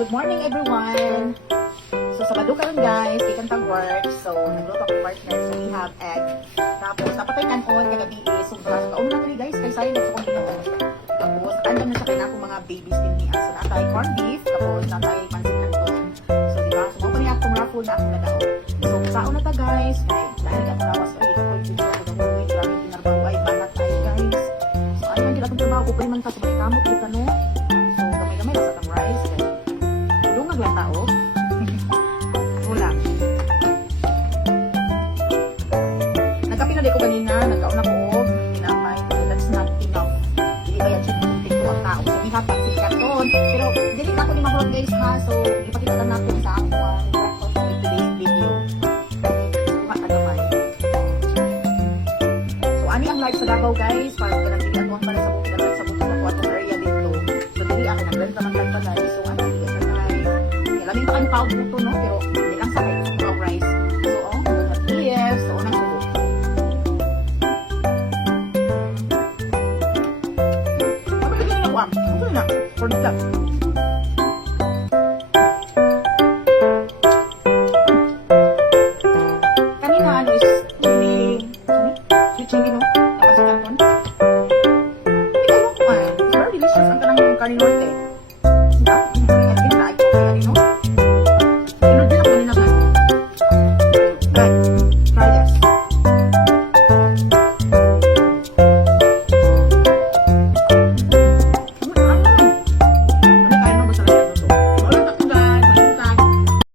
Good morning everyone! So Sabado karon guys, ikan tag work. So nagluto ako partner sa ihab egg. Tapos napatay kanon kagabi so kaon na kami guys kay sayang gusto kong ginawa. Tapos andam na siya kay nako mga babies din niya. So natay corned beef, tapos natay pansit canton. So diba, so mo pa niya akong raffle na akong nadaw. So kaon na ta guys, kay dahil ako lawas ay ito ko yung video ko daw yung grabe tinarbaho ay banat tayo guys. So ano man gila kong trabaho ko pa man ka sa kamot kita no. So gamay-gamay sa tang rice. Dungag lang tao. Ulam. Nagkapinali ko kanina, nagkauna ko og tinapay. So that's not enough. Dili kaya chicken ko ang tao. So ihapag si karton. Pero dili na ko ni mahulog guys ha. So ipakita na natin sa ako ang breakfast for today's video. So ani ang live sa Davao guys. Para kanang dili ako para sa bukid sa bukid na kuatong area dito. So dili ako nagrenta man kag guys. So ano dili sa guys. Lamin pa kan pao buto no pero dili lang sa brown rice. So yes, so unang subo. Ano lagi na ako am? Ano na? For the club. Kanina ano is switching no? Tapos si Canton. Ikaw mo kumain. It's very delicious. Ang kanang kanin norte.